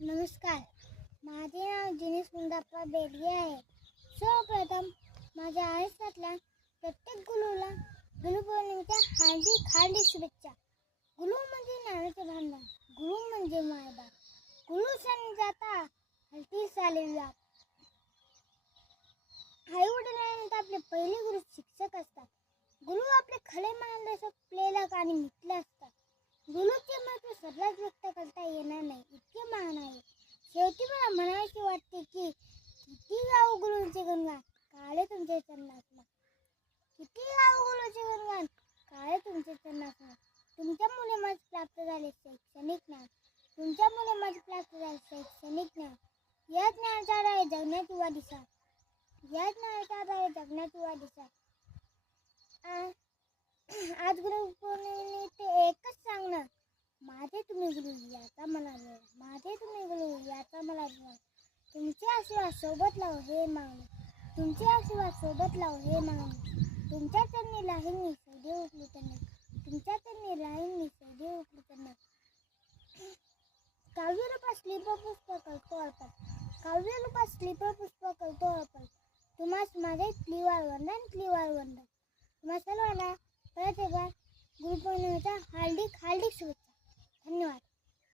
नमस्कार, माझे नाव जिनेश मुंडाप्पा बेडगे आहे. सर्वप्रथम माझ्या आयुष्यातल्या प्रत्येक गुलूला गुरुपौर्णिमेच्या हार्दिक शुभेच्छा. गुरु म्हणजे ज्ञानाचे भांडार, गुरु म्हणजे मायबाप. गुरु सण जाता हलती साले व्याप. आई वडिलांनंतर आपले पहिले गुरु शिक्षक असतात. गुरु आपले खरे मार्गदर्शक, प्रेरक आणि मित्र असतात. गुरुचे महत्त्व सर्रास व्यक्त करता येणार नाही, इतके महान आहे. शेवटी मला म्हणायचे वाटते की किती गाव गुरुंचे गुणगान, काळे तुमचे चरणात. किती गाव गुरुचे गुणगान, काळे तुमचे चरणात. तुमच्यामुळे माझे प्राप्त झाले शैक्षणिक ज्ञान, तुमच्यामुळे माझे प्राप्त झाले शैक्षणिक ज्ञान. या ज्ञानाचा आधार आहे जगण्याची वा दिशा, या ज्ञानाचा आधार आहे जगण्याची वा दिशा. आज गुरुपौर्णिमेनिमित्त एकच सांगणार, माझे तुम्ही गुरु याचा मला अभिमान, माझे तुम्ही गुरु याचा मला अभिमान. तुमचे आशीर्वाद सोबत लाव हे मागणे, तुमचे आशीर्वाद सोबत लाव हे मागणे. तुमच्या चरणी राहील मी सदैव कृतज्ञ, तुमच्या चरणी राहील मी सदैव कृतज्ञ. काव्यरूपात श्लीपपुष्प करतो अर्पण, काव्यरूपात श्लीपपुष्प करतो अर्पण. तुम्हास माझे त्रिवार वंदन, त्रिवार वंदन. तुम्हा सर्वांना परत एकदा गुरुपौर्णिमेच्या हार्दिक शुभेच्छा. धन्यवाद.